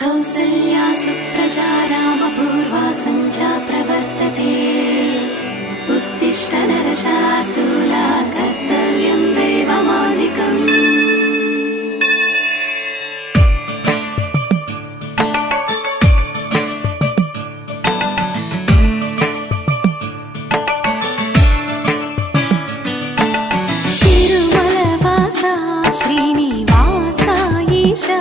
कौसल्या सुप्रजा रामपूर्वा सञ्जा प्रवर्तते। उत्तिष्ठ नरशार्दूला कर्तव्यं दैवमानिकम्। तिरुमलवासा श्रीनिवासा ईशा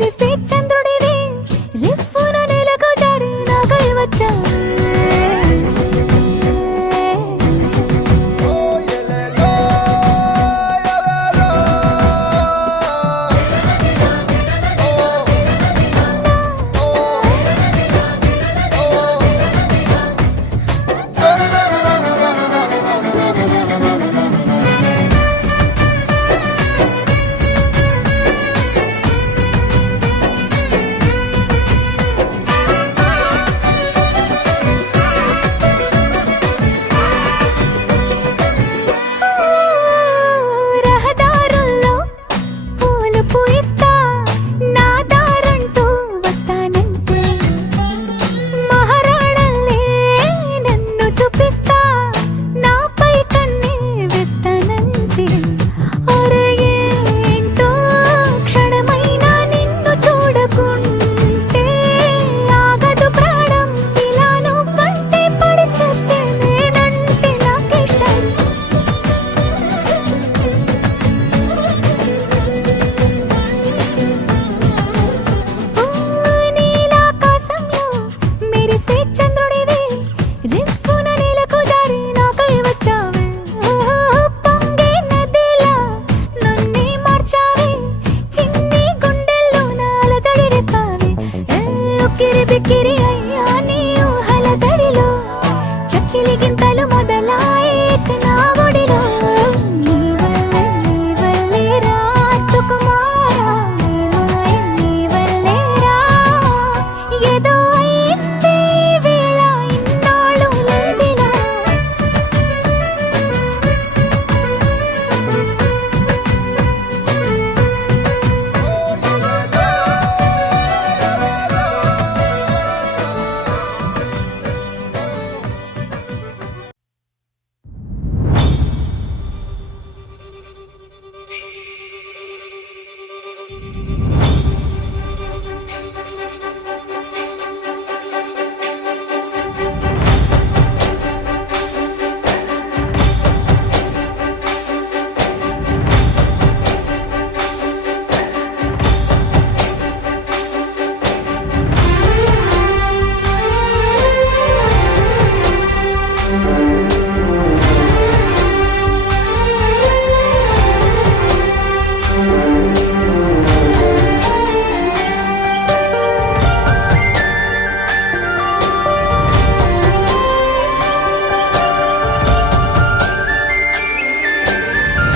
మెరిసే చంద్రుడివి రిఫ్ఫున నెలకు జారి నాకై వచ్చావే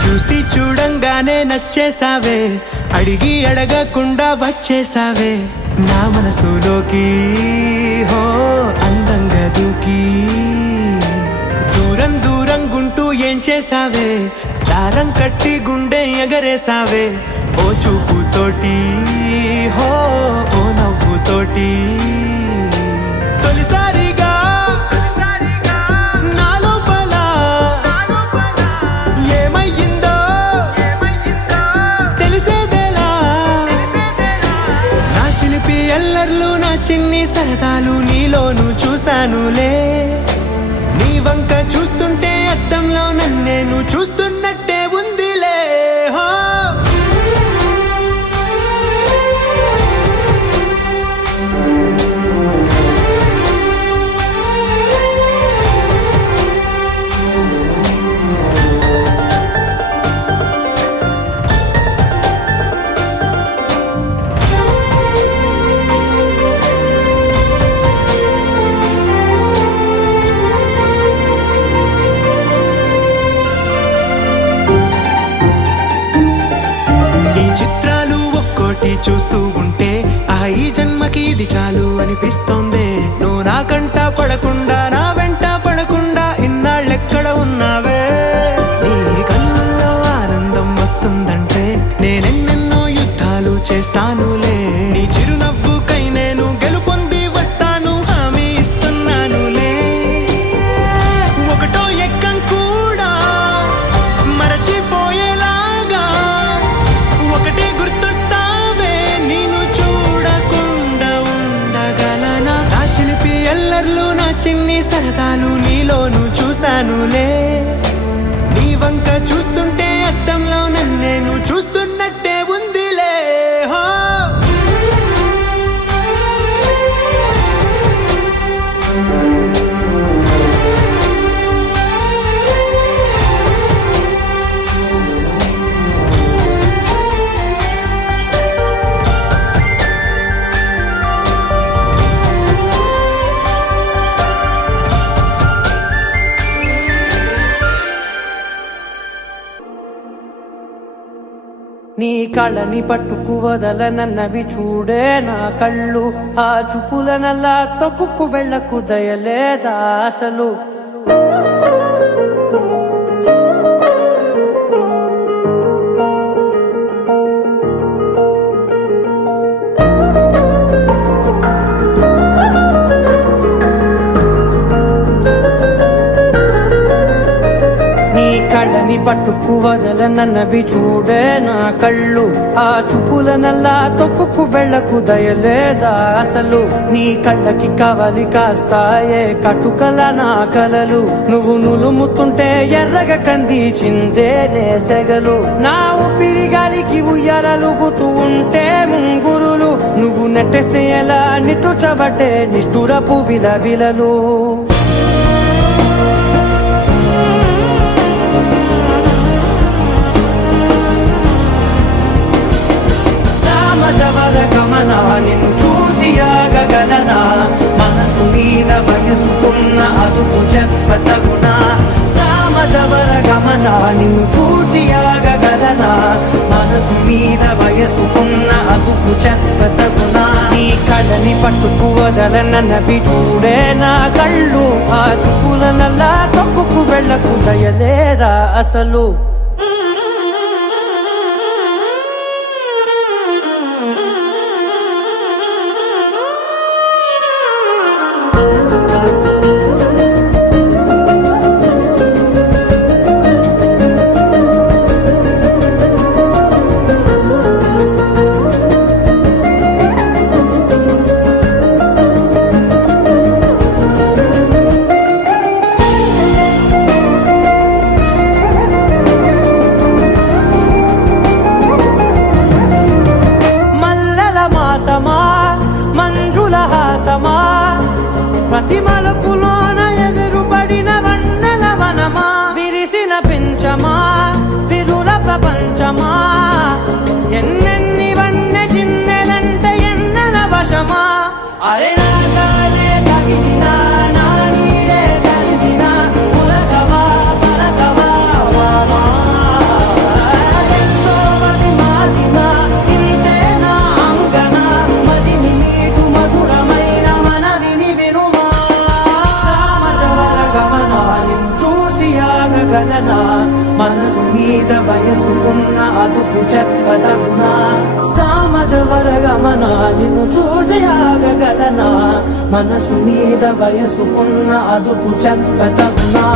చూసి చూడంగానే నచ్చేసావే అడిగి అడగకుండా వచ్చేసావే నా మనసులోకి హో అందంగా దూకి దూరం దూరం గుంటూ ఏం చేసావే దారం కట్టి గుండె ఎగరేసావే ఓ చూపుతోటి హో ఓ నవ్వుతోటి తొలిసారిగా చిన్ని సరదాలు నీలోను చూశానులే నీ వంక చూస్తుంటే అద్దంలో నన్నేను చూస్తున్నట్టే ఉందిలే హో చూస్తూ ఉంటే ఈ జన్మకి ఇది చాలు అనిపిస్తోంది నువ్వు నా కంట పడకుండా నా వెంట పడకుండా ఇన్నాళ్ళెక్కడ ఉన్నావే నీ కళ్ళల్లో ఆనందం వస్తుందంటే నేనెన్నెన్నో యుద్ధాలు చేస్తానులే నీ చిరునవ్వుకై నేను గెలుపొంది వస్తాను హామీ ఇస్తున్నానులే ఒకటో ఎక్కం కూడా మరచిపోయేలాగా ఒకటే గుర్తొస్తా నా చిన్ని సరదాలు నీలోను చూశానులే నీ వంక చూస్తుంటే అద్దంలో నన్నేను చూస్తున్నట్టే ఉందిలే హో కళని పట్టుకు వదలనన్నవి చూడే నా కళ్ళు, ఆ చూపులనల్లా తొక్కుకు వెళ్ళకు దయలేదా అసలు. కళ్ళని పట్టుకు వదలనన్నవి చూడే నా కళ్ళు, ఆ చూపులనల్లా తొక్కుకు వెళ్ళకు దయలేదా అసలు. నీ కళ్ళకి కవలి కాస్తాయే కటుకల నా కలలు, నువ్వు నులుముతుంటే ఎర్రగా కందిచిందే నేసెగలు. నా ఊపిరి గాలికి ఉయ్యాలలుగుతూ ఉంటే ముంగురులు, నువ్వు నెట్టేస్తే ఎలా నిట్టుచబట్టే నిష్ఠురపు విలవిలలు. గమనా నిన్ను చూసి ఆగగలనా, మనసు మీద వయసుకున్న అదుపు చెప్పతగునా. సామజవర గమనా నిన్ను చూసి ఆగగలనా, మనసు మీద వయసుకున్న అదుపు చెప్పతగునా. నీ కళ్ళని పట్టుకు వదలనన్నవి చూడే నా కళ్ళు, ఆ చూపులనల్లా తొక్కుకు వెళ్ళకు దయలేరా అసలు. మంజుల హాసమా ప్రతి మలుపులోన ఎదురుపడిన వన్నెల వనమా, విరిసిన పించమా విరుల ప్రపంచమా, ఎన్నెన్ని వన్నె చిన్నెలంటే ఎన్నెల వశమా. అరే నా కాలే తగిలినా నా నీడే తరిమినా ఉలకవా పలకవా వామా, ఎంతో మది మారినా ఇంతే నా అంగన, మదిని నీటు మధురమైన మనవిని వినుమా. సామజవర గమనా నిన్ను చూసి ఆగగలనా, మనసు మీద వయసుకున్న అదుపు చెప్పదగునా. సామజవర గమనా నిన్ను చూసి ఆగగలనా, మనసు మీద వయసుకున్న అదుపు చెప్పదగునా.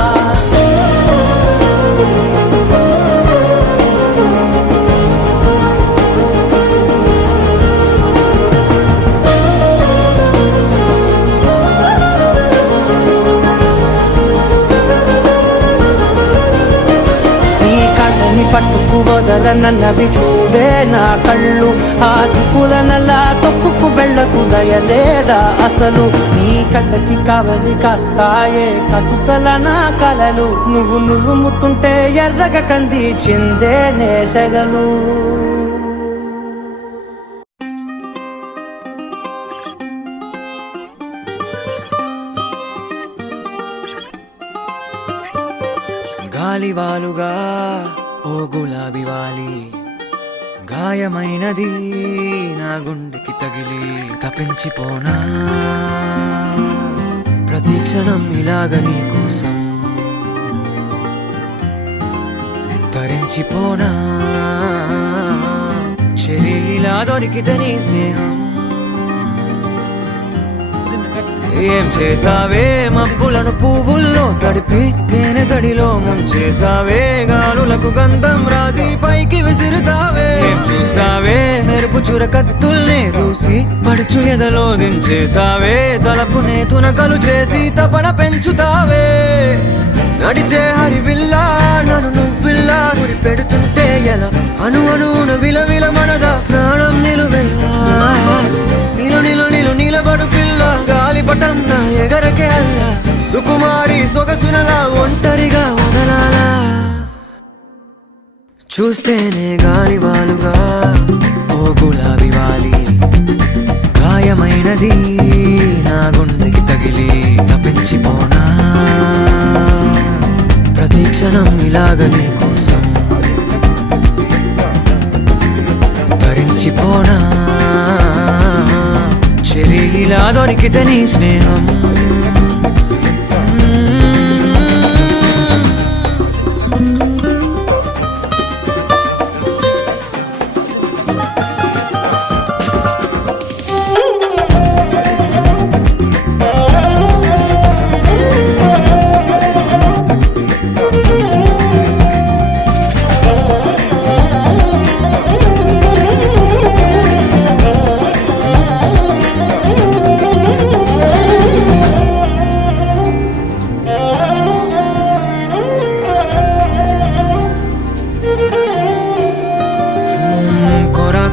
పట్టుకు వదలనన్నవి చూడే నా కళ్ళు, ఆ చూపులనల్లా తొక్కుకు వెళ్ళకు దయలేదా అసలు. నీ కళ్ళకి కవలి కాస్తాయే కటుకల నా కలలు, నువ్వు నులుముతుంటే ఎర్రగా కందిచిందే నేసెగలు. గాలివాలుగా ఓ గులాబీ వాలి, గాయమైనది నా గుండెకి తగిలి తపించిపోనా. ప్రతిక్షణం ఇలాగ నీ కోసం తరించిపోనా. చెలిలా దొరికితే నీ స్నేహం ఏం చేసావే, మబ్బులను పువ్వుల్లో తడిపి తేనె సడిలో ముంచేసావే, గాలులకు గంధం రాసి పైకి విసిరుతావే. ఏం చూస్తావే, మెరుపు చురకత్తుల్నే దూసి పడుచు ఎదలో దించేసావే, తలపునే తునకలు చేసి తపన పెంచుతావే. నడిచే హరివిల్లా నన్ను నువ్విల్లా గురి పెడుతుంటే ఎలా, అను అనున విలవిల మనదా ప్రాణం నిలువెల్లా. నిలు నిలు నిలు నిలబడు పిల్ల, గాలిపటం నా ఎగరకే అల్లా, సుకుమారి సొగసునలా ఒంటరిగా వదలాలా. చూస్తేనే గాలివాలుగా ఓ గులాబీ వాలి, గాయమైనది నా గుండెకి తగిలి తపించిపోనా. ప్రతిక్షణం ఇలాగ నీ కోసం ఇలా దొరికితే నీ స్నేహం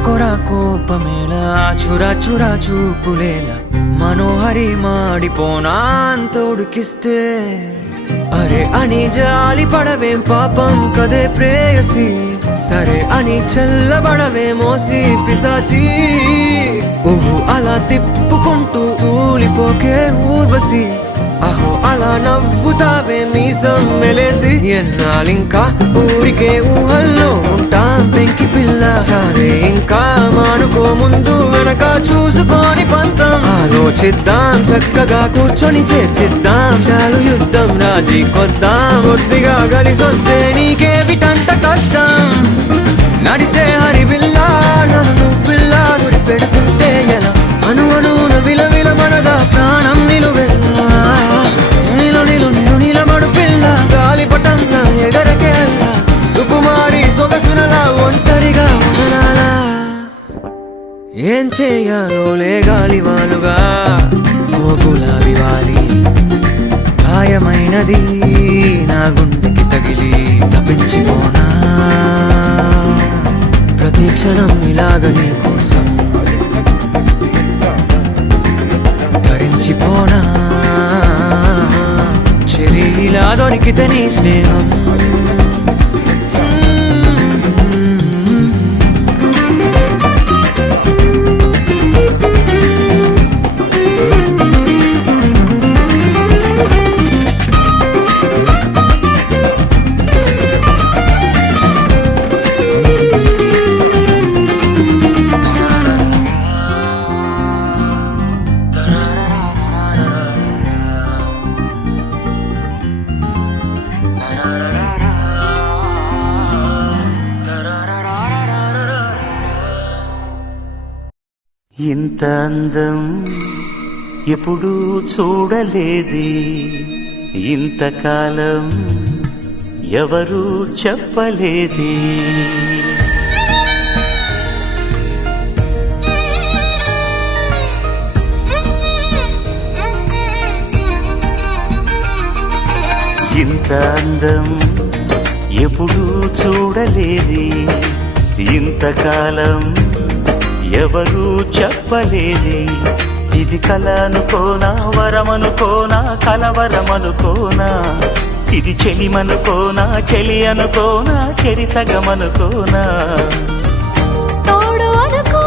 కొరా కోపమేలా చురా చురా చూపులేలా మనోహరి మాడిపోనా అంత ఉడికిస్తే అరే అని జాలి పడవేం పాపం కదే ప్రేయసి సరే అని చల్లబడవే మోసి పిశాచి ఊహు అలా తిప్పుకుంటూ తూలిపోకే ఊర్వశి అహో అలా నవ్వుతావే మీసం మెలేసి ఎన్నాళ్ళింకా ఊరికే ఊహల్లో ఉంటాం పెంకి పిల్ల చాలే ఇంకా మానుకో ముందు వెనక చూసుకొని పంతం ఆలోచిద్దాం చక్కగా కూర్చొని చేర్చిద్దాం చాలు యుద్ధం రాజీ కొద్దాం ఒత్తిగా కలిసొస్తే నీకేమిటంట కష్టం నడిచే హరివిల్లా నన్ను నువ్విల్లా గురి పెడుతుంటే ఎలా అను అనున విలవిల మనదా ప్రాణం నిలువెల్లా నిలబడు పిల్ల గాలిపటంగా ఎగరకే అల్లా సుకుమారి సొగసునలా ఒంటరిగా వదలాలా ఏం చేయాలో లేగాలివాలుగా ఓ గులాబీ వాలి గాయమైనది నా గుండెకి తగిలి తప్పించిపోనా ప్రతి క్షణం ఇలాగ నీ కోసం ధరించిపోనా చెలి ఇలా దొరికితే నీ స్నేహం ఇంత అందం ఎప్పుడూ చూడలేది ఇంతకాలం ఎవరూ చెప్పలేది ఇంత అందం ఎప్పుడూ చూడలేది ఇంతకాలం ఎవరూ చెప్పలేది ఇది కల అనుకోనా వరమనుకోనా కలవరమనుకోనా ఇది చెలిమనుకోనా చెలి అనుకోనా చెరిసగమనుకోనా తోడు అనుకో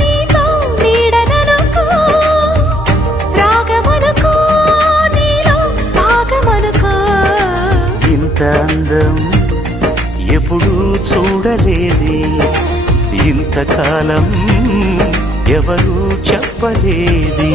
నీతో నీడననుకో రాగమనుకో నీలో భాగమనుకో ఇంత అందం ఎప్పుడూ చూడలేది ఇంతకాలం ఎవరూ చెప్పలేది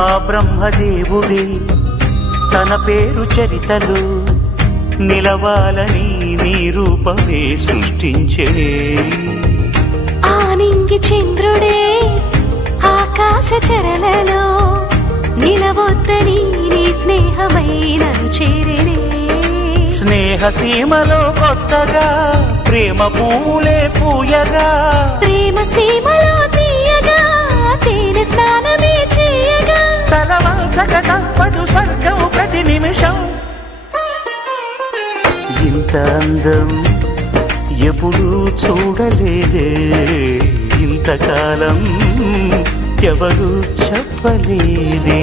ఆ బ్రహ్మదేవుడే తన పేరు చరితలు నిలవాలని నీ రూపమే సృష్టించే ఆ నింగి చంద్రుడే ఆకాశ చరలలో నిలవొద్దని నీ స్నేహమైన చేరనే స్నేహ సీమలో కొత్తగా ప్రేమ పూలే పూయగా ప్రేమ సీమలో తీయగా తేనె స్నానమే చేయగా తలవంచక తప్పదు స్వర్గం ప్రతి నిమిషం ఇంత అందం ఎప్పుడూ చూడలేదే ఇంతకాలం ఎవరు చెప్పలేదే.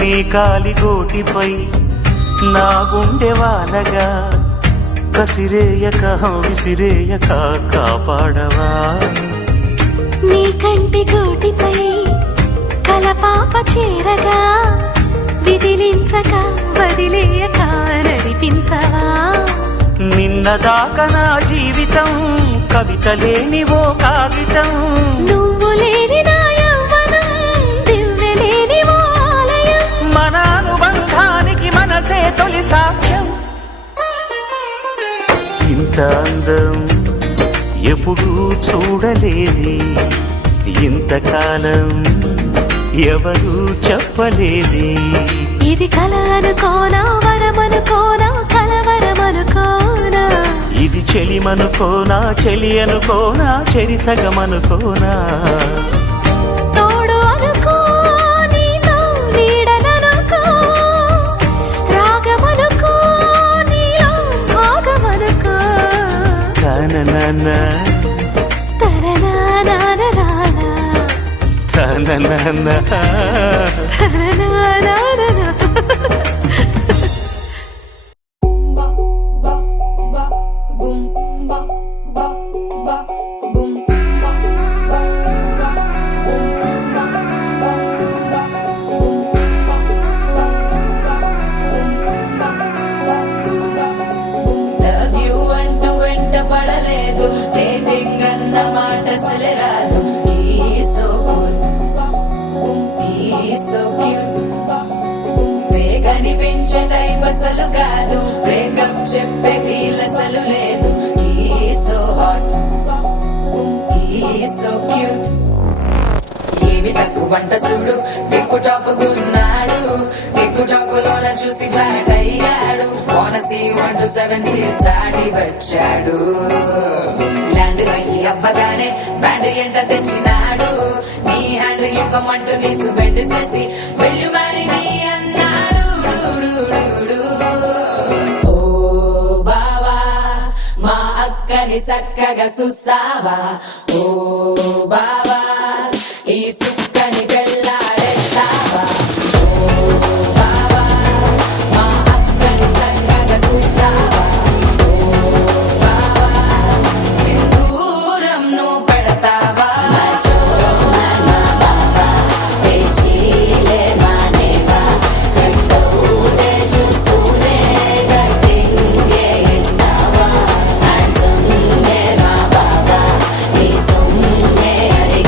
నీ కాలిగోటిపై నా గుండె వాలగా కసిరేయక విసిరేయక కాపాడవా. నీ కంటి గోటిపై కలపాప చేరగా విదిలించక వదిలేయక నడిపించవా. నిన్నదాకా నా జీవితం కవిత లేని ఓ కాగితం. నువ్వు లేని నా యవ్వనం దివ్య లేని ఓ ఆలయం. మన అనుబంధానికి మనసే తొలి సాక్ష్యం. ఇంత అందం ఎప్పుడూ చూడలేది ఇంతకాలం ఎవరు చెప్పలేది. ఇది కల అనుకోనా వరమనుకోనా కలవరమనుకోనా. ఇది చెలిమనుకోనా చెలి అనుకోనా చెరిసగమనుకోనా. తోడు అనుకో నీతో నీడననుకో రాగమనుకో నీలో భాగమనుకో. తననన తననానానానా తననన తననానానానా. పడలేదు డేటింగ్ అన్న మాట అసలే రాదు. కనిపించే టైప్ అసలు కాదు. బ్రేకప్ చెప్పే ఫీల్ అసలు లేదు. So hot so cute. ఏమి తక్కువ వంట చూడు టిక్కు టాప్ గున్నాడు. టిక్కు టాక్ లోన చూసి ఫ్లాట్ అయ్యాడు. బోనసీ 1 to 7 సీస్ దాటి వచ్చాడు. ల్యాండ్ అయ్యి అవ్వగానే బ్యాండ్ ఎంట తెచ్చినాడు. నీ హ్యాండ్ ఇవ్వమంటూ నీసు బెండ్ చేసి వెళ్ళు మరి నీ అన్నాడు. ఓ బావా మా అక్కని చక్కగా చూస్తావా. ఓ బావా ఈ సుక్కని పెళ్ళాడేస్తావా. ఓ బావా మా అక్కని చక్కగా చూస్తావా. ఓ బావా సింధూరం నువ్వు పెడతావా. మా బావా పేచీలే మానేవా. కట్టౌటే చూస్తూనే కట్టింగే ఇస్తావా. హ్యాండ్సమ్ మా బావా నీ సొమ్మే అడిగి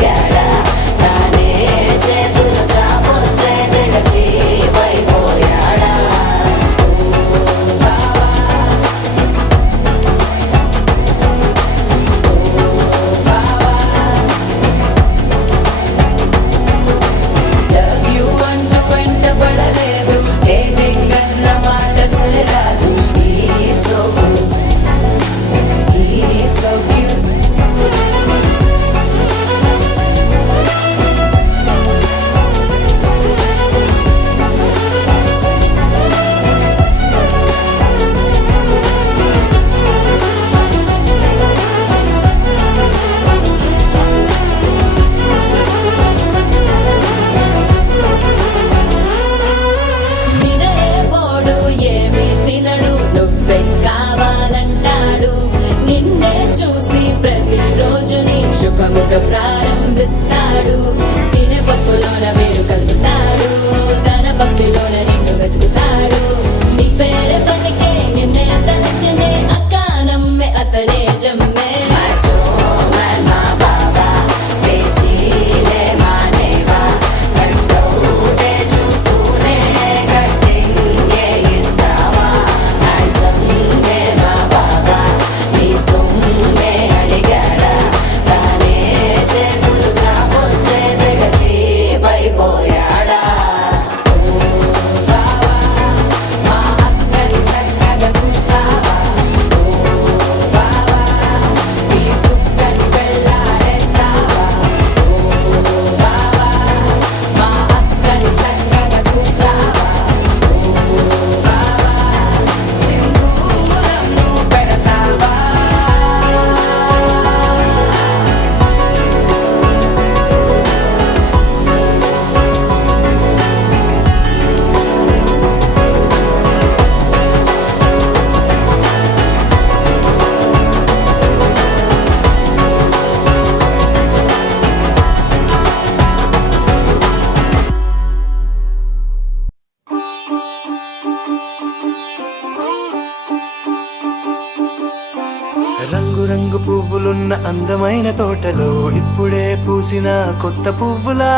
రంగు పువ్వులున్న అందమైన తోటలో ఇప్పుడే పూసిన కొత్త పువ్వులా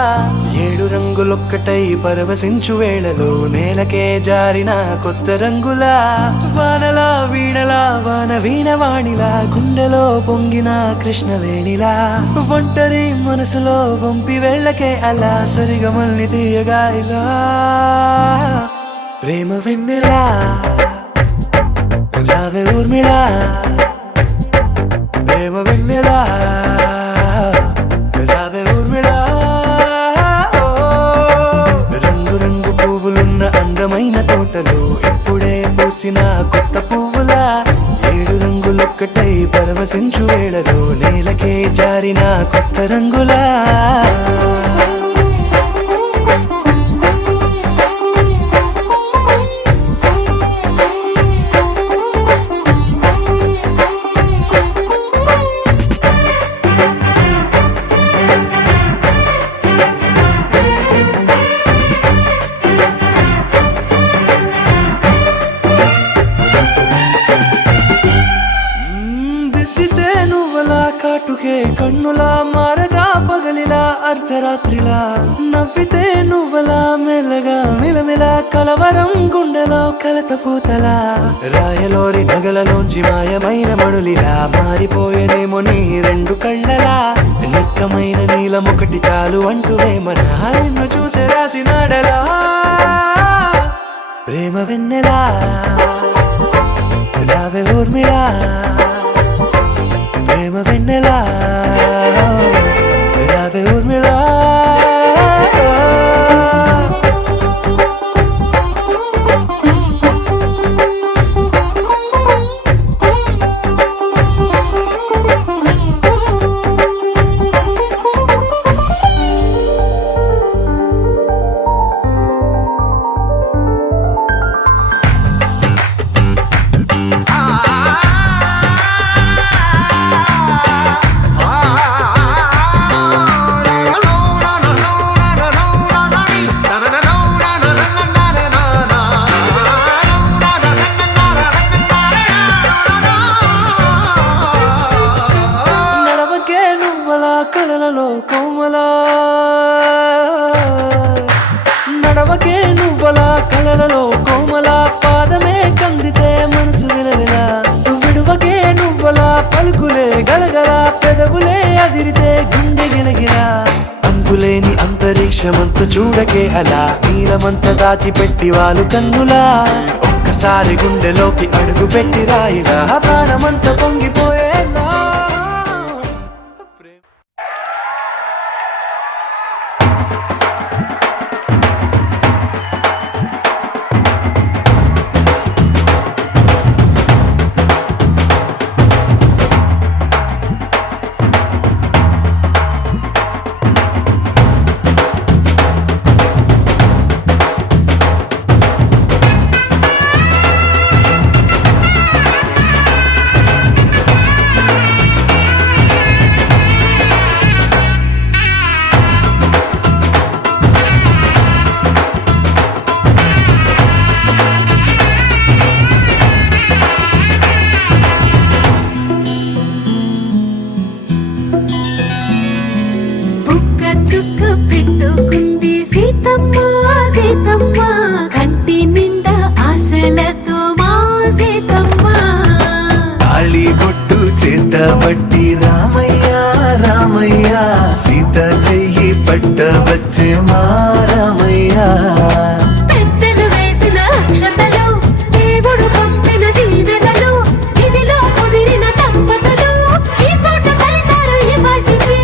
7 రంగులొక్కటై పరవశించు వేళలో నేలకే జారిన కొత్త రంగులా వానలా వీణలా వాన వీణవాణిలా గుండెలో పొంగిన కృష్ణవేణిలా ఒంటరి మనసులో వంపి వెళ్ళకే అలా సరిగమల్ని తీయగా ఇలా ప్రేమ వెన్నెలా రావే ఊర్మిళా ప్రేమ వెన్నెలా రావే ఊర్మిళా రంగు రంగు పువ్వులున్న అందమైన తోటలో ఇప్పుడే పూసిన కొత్త పువ్వులా 7 రంగులొక్కటై పరవశించు వేళలో నేలకే జారిన కొత్త రంగులా కాటుకే కన్నులా మారదా పగలిలా అర్ధరాత్రిలా నవ్వితే నువ్వలా మెల్లగా మిలమిలా కలవరం గుండెలో కలత పూతలా రాయలోరి నగలలోంచి మాయమైన మణులిలా మారిపోయేనేమో నీ 2 కళ్ళలా నిక్కమైన నీలం ఒకటి చాలు అంటూ వేమన నిన్ను చూసే రాసినాడలా ప్రేమ వెన్నెలా రావే ఊర్మిళా ప్రేమ వెన్నెలా రావే ఊర్మిళా కలలలో కోమలా నడవకే నువ్వలా కలలలో కోమలా పాదమే కందితే మనసు విలవిలా విడువకే నువ్వలా పలుకులే గలగల పెదవులే అదిరితే గుండె గిలగిలా అంతులేని అంతరిక్షమంత చూడకే అలా నీలమంత దాచిపెట్టి వాళ్ళు కన్నులా ఒక్కసారి గుండెలోకి అడుగు పెట్టి రాయిలా ప్రాణమంత పొంగిపోయేలా చుక్క పెట్టుకుంది సీతమ్మ సీతమ్మ కంటి నిండా ఆశలతో మా సీతమ్మ తాళి బొట్టు చేత బట్టి రామయ్య రామయ్య సీత చెయ్యి పట్ట వచ్చే మా రామయ్య పెద్దలు వేసిన అక్షతలు దేవుడు పంపిన దీవెనలు ఇవిలో కుదిరిన దంపతులు ఈ చోట కలిసారు ఈ వాటికి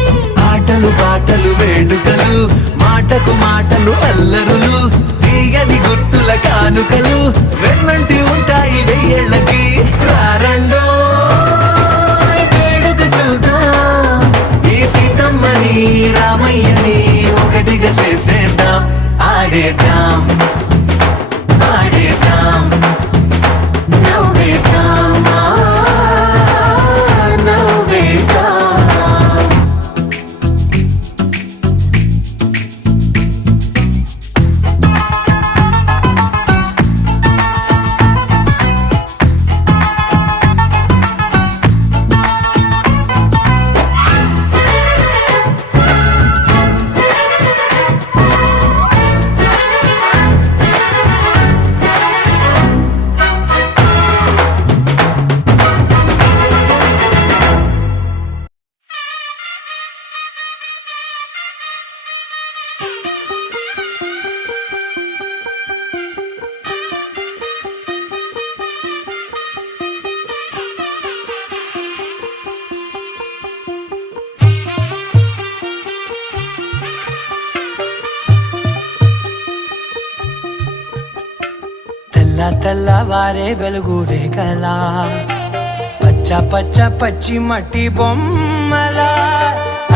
ఆటలు పాటలు వేడుకలు మాటకు మాటలు అల్లరులు తీయని గుర్తుల కానుకలు వెన్నంటి ఉంటాయి 1000 ఏళ్ళకి రారండో వేడుక చూద్దాం ఈ సీతమ్మని రామయ్యని ఒకటిగా చేసేద్దాం ఆడేద్దాం ఆడేద్దాం నవ్వేద్దాం నవ్వేద్దాం తెల్లవారే వెలుగు రేఖలా పచ్చ పచ్చ పచ్చి మట్టి బొమ్మలా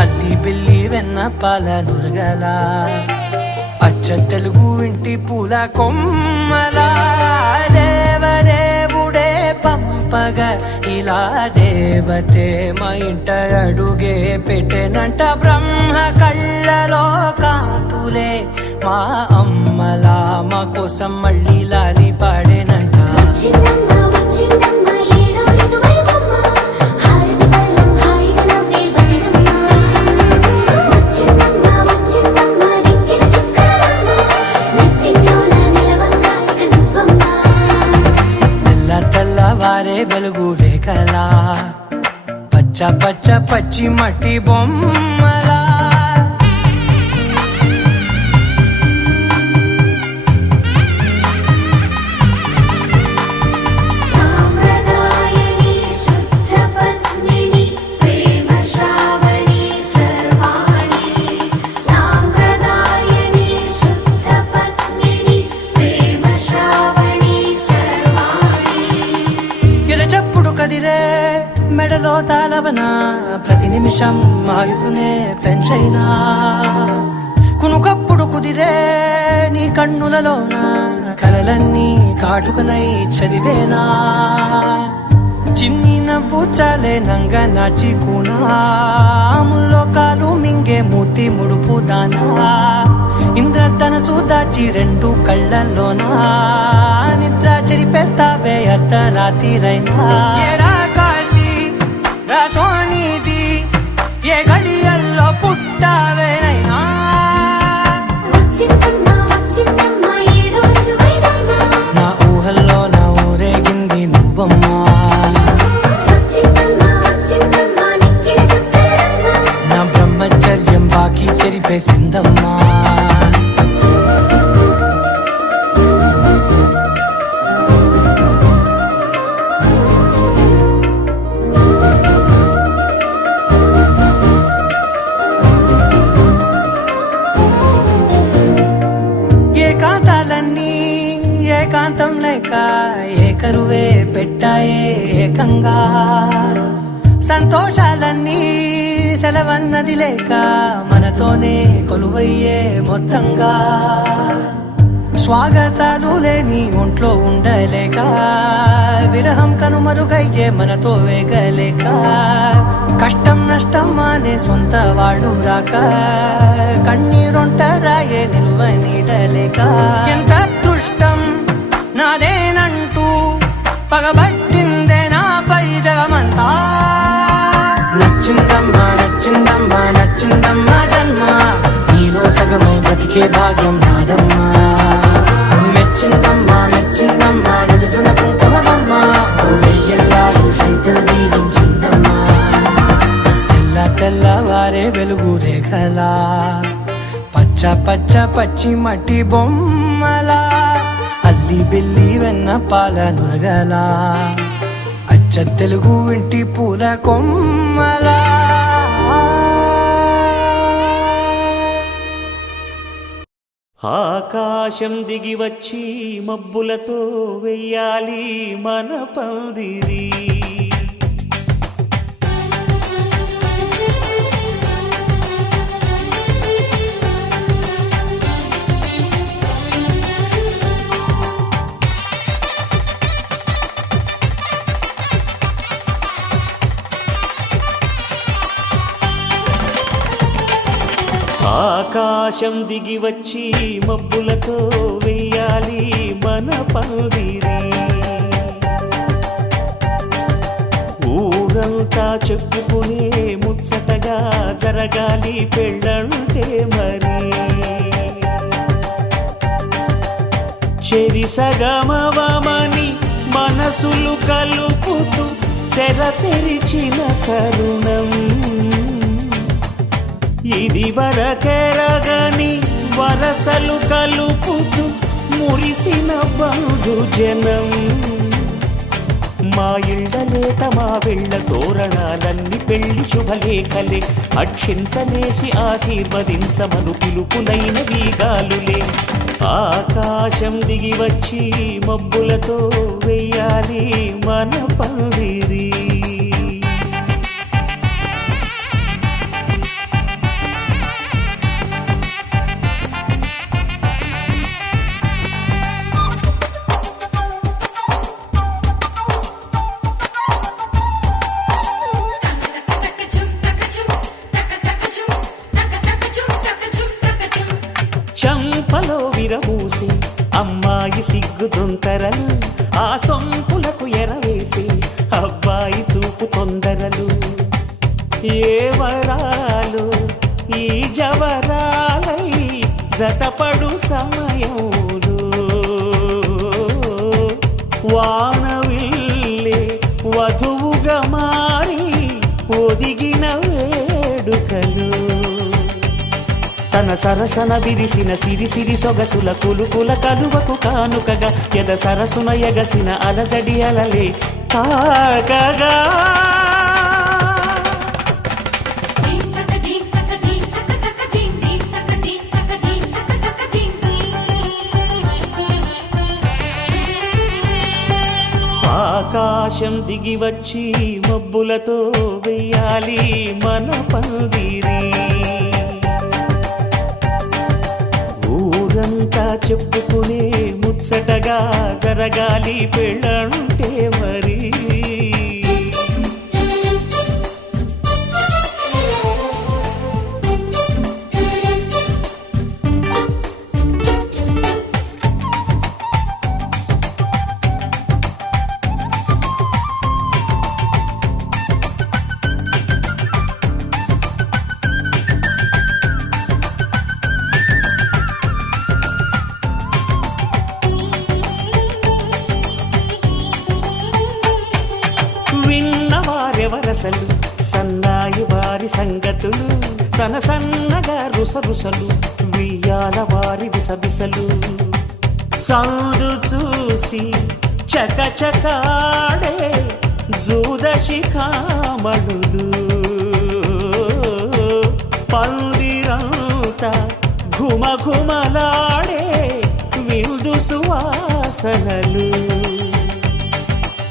అల్లి బిల్లి వెన్న పాల నురగలా అచ్చ తెలుగు ఇంటి పూల కొమ్మలా దేవదేవుడే పంపగా ఇలా దేవతే మా ఇంట అడుగే పెట్టెనంట బ్రహ్మ కళ్ళలో కాంతులే మా అమ్మలా మా కోసం మళ్ళీ లాలి పాడేనంట వచ్చిందమ్మా వచ్చిందమ్మా ఏడో ఋతువైవమ్మ హారతి పళ్ళం హాయిగా నవ్వే వదనమ్మ వచ్చిందమ్మా వచ్చిందమ్మా దిక్కిన చుక్కలమ్మ నెట్టింట్లోన నిలవంగా ఇక నువ్వమ్మా తెల్లవారే వెలుగు రేఖలా పచ్చ పచ్చ పచ్చి మట్టి బొమ్మలా సాంప్రదాయని శుద్ధ పద్మిని ప్రేమ శ్రావణి సర్వాణి సాంప్రదాయని శుద్ధ పద్మిని ప్రేమ శ్రావణి సర్వాణి ఎరచప్పుడు కదిరే మెడలో తాళవన ప్రతి నిమిషం ఆయుధునే పెంచైనా కునుకప్పుడు కుదిరే నీ కన్నులలోన కలలన్నీ కాటుకనై చదివేనా చిన్ని నవ్వు చాలే నంగ నాచి కూనాముల్లో కాలు మింగే మూతి ముడుపు దానా ఇంద్రధనసు దాచి రెండు కళ్ళల్లోనా నిద్ర చెరిపేస్తావే అర్ధరాత్రిరైనా ఏరా కాశీ రా సోనిది ఏ గడియల్లో పుట్టావేనైనా వచ్చిందమ్మా వచ్చిందమ్మా ఏడో ఋతువైవమ్మ నా ఊహల్లో నా ఊరేగింది నువ్వమ్మా వచ్చిందమ్మా వచ్చిందమ్మా నిక్కిన చుక్కలమ్మ నా బ్రహ్మచర్యం బాకీ చెరిపేసిందమ్మా ఏకాంతాలన్నీ ఏకాంతం లేక ఏకరువే పెట్టాయే ఏకంగా సంతోషాలన్నీ సెలవన్నది లేక మనతోనే కొలువయ్యే మొత్తంగా స్వాగతాలు లేని ఒంట్లో ఉండలేక విరహం కనుమరుగయ్యే మనతో వేగలేక కష్టం నష్టం అనే సొంత వాళ్ళు రాక కన్నీరొంటరాయే నిలువ నీడలేక ఎంత అదృష్టం నాదేనంటూ పగబట్టిందే నాపై జగమంతా నచ్చిందమ్మా నచ్చిందమ్మా నచ్చిందమ్మా జన్మ నీలో సగమై బతికే భాగ్యం నాదమ్మా మెచ్చిందమ్మా మెచ్చిందమ్మా నిలుచున కుంకుమమ్మా వెయ్యల్లాలు శంకరు దీవించిందమ్మా తెల్లవారే వెలుగు రేఖలా పచ్చ పచ్చ పచ్చి మట్టి బొమ్మలా అల్లి బిల్లి వెన్న పాల నురగలా అచ్చ తెలుగు ఇంటి పూల కొమ్మలా ఆకాశం దిగి వచ్చి మబ్బులతో వెయ్యాలి మన పందిరి ఆకాశం దిగి వచ్చి మబ్బులతో వెయ్యాలి మన పందిరి ఊరంతా చెప్పుకునే ముచ్చటగా జరగాలి పెళ్ళంటే మరి చెరి సగమవమని మనసులు కలుపుతూ తెర తెరిచిన తరుణం ఇది వరకెరగని వరసలు కలుపుతూ మురిసిన బంధు జనం మా ఇళ్ళలేత మా వెళ్ళ తోరణాలన్నీ పెళ్లి శుభలేఖలే అక్షింతలేసి ఆశీర్వదించమను పిలుపులైన వీగాలులే ఆకాశం దిగి వచ్చి మబ్బులతో వెయ్యాలి మన పందిరి. చంపలో విరబూసి అమ్మాయి సిగ్గు దొంతరలు, ఆ సొంపులకు ఎరవేసి అబ్బాయి చూపు తొందరలు. ఏ వరాలు ఈ జవరాలై జతపడు సమయంలో, వానవిల్లే వధువుగా మారి ఒదిగిన వేడుకలు. తన సరసన విరిసిన సిరిసిరి సొగసుల కులుకుల కలువకు కానుకగా ఎద సరసున ఎగసిన అలజడి అలలే తాకగా. ఆకాశం దిగి వచ్చి మబ్బులతో వెయ్యాలి మన పందిరి. ఊరంతా చెప్పుకునే ముచ్చటగా జరగాలి పెళ్ళంటే మరి. విన్నవారెవరసలు సన్నాయి వారి సంగతులు, సనసన్నగా రుసరుసలు వియ్యాల వారి విసబిసలు. సౌదు చూసి చకచకాడే జూదశిఖామణులు, పందిరంతా ఘుమఘుమలాడే విందు సువాసనలు.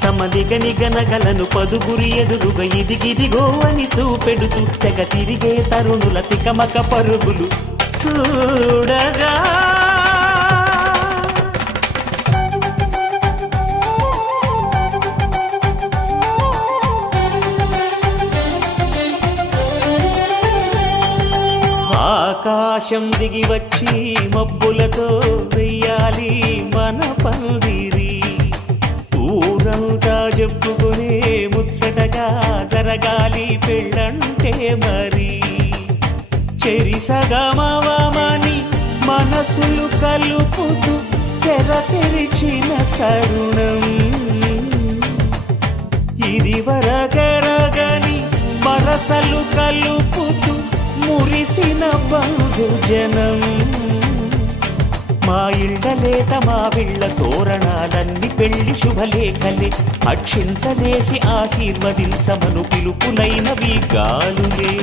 తమ నిగనిగనగలను పదుగురి ఎదురుగా ఇదిగిదిగో అని చూపెడుతూ తెగ తిరిగే తరుణుల తికమక పరుగులు చూడగా. ఆకాశం దిగి వచ్చి మబ్బులతో వెయ్యాలి మన పందిరి. ఊరంతా చెప్పుకునే ముచ్చటగా జరగాలి పెళ్ళంటే మరి. చెరిసగమవమని మనసులు కలుపుతూ తెర తెరిచిన తరుణం, ఇది వరగరగని వరసలు కలుపుతూ మురిసిన బంధుజనం. మా ఇళ్ళలేత మా విళ్ళ తోరణాలన్ని పెళ్లి శుభలేఖలే, అక్షింతలేసి ఆశీర్వదించమను పిలుపులైనవి గాలులే.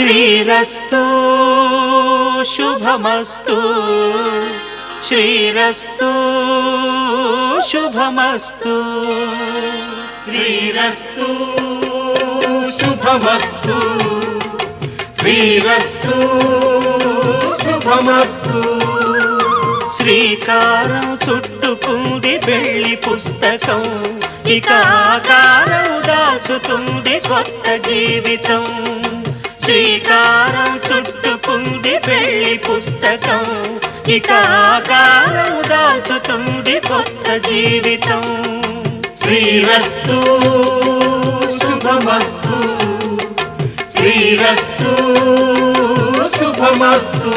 శ్రీరస్తు శుభమస్తు శ్రీరస్తు శుభమస్తు శ్రీరస్తు శుభమస్తు శ్రీరస్తు శుభమస్తు శ్రీకారం చుట్టుకుంది పెళ్లి పుస్తకం ఇక ఆకారం దాచుతుంది కొత్త జీవితం శ్రీకారం చుట్టుకుంది పెళ్లి పుస్తకం ఇక ఆకారం దాచుతుంది కొత్త జీవితం శ్రీరస్తు శుభమస్తు శ్రీరస్తు శుభమస్తు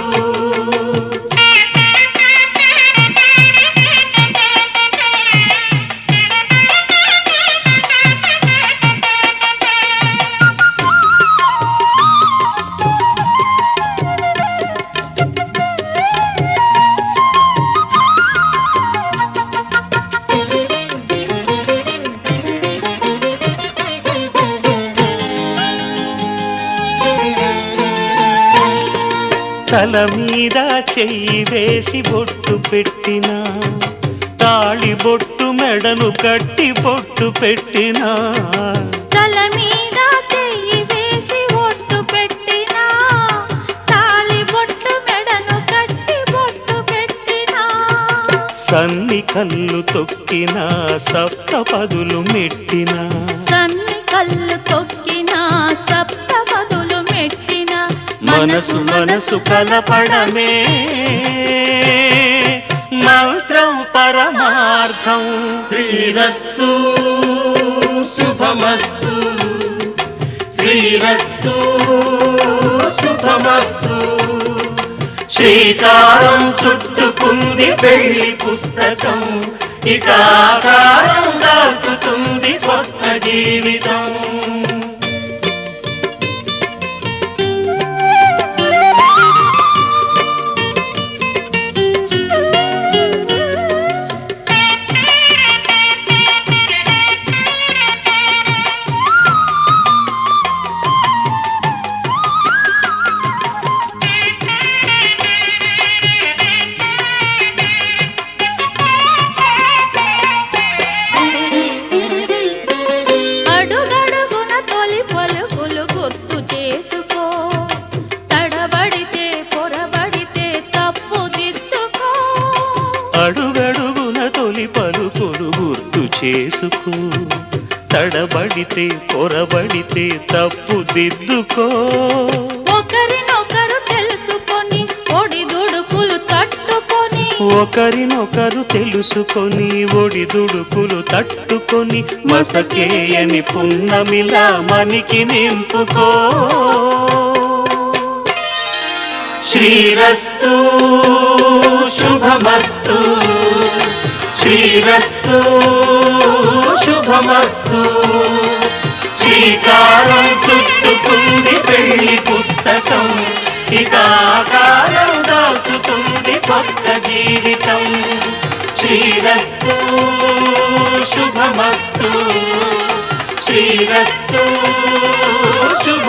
తల మీద చెయ్యి వేసి బొట్టు పెట్టినా తాళి బొట్టు మెడను కట్టి బొట్టు పెట్టినా తల మీద చెయ్యి వేసి ఒట్టు పెట్టినా తాళి బొట్టు మెడను కట్టి బొట్టు పెట్టినా సన్ని కళ్ళు తొక్కినా సప్తపదులు మెట్టినా సన్ని కళ్ళు తొక్కినా సప్తపదులు మెట్టినా మనసు మనసు కలపడమే మంత్రం పరమార్థం శ్రీరస్తు శుభమస్తు శ్రీరస్తు శుభమస్తు శ్రీకారం చుట్టుకుంది పెళ్లి పుస్తకం ఇక ఆకారం దాచుతుంది కొత్త జీవితం అడుగడుగున తొలి పలుకులు గుర్తు చేసుకో తడబడితే పొరబడితే తప్పు దిద్దుకో అడుగడుగున తొలి పలుకులు గుర్తు చేసుకో తడబడితే పొరబడితే తప్పు దిద్దుకో ఒకరినొకరు తెలుసుకొని ఒడిదుడుకులు తట్టుకొని ఒకరినొకరు తెలుసుకొని ఒడిదుడుకులు తట్టుకొని మసకేయని పున్నమిలా మనికి నింపుకో శ్రీరస్తు శుభమస్తు శ్రీరస్తు శుభమస్తు శ్రీకారం చుట్టుకుంది పెళ్లి పుస్తకం ఇక ఆకారం దాచుతుంది కొత్త జీవితం శ్రీరస్తు శుభమస్తు శ్రీరస్తు శుభ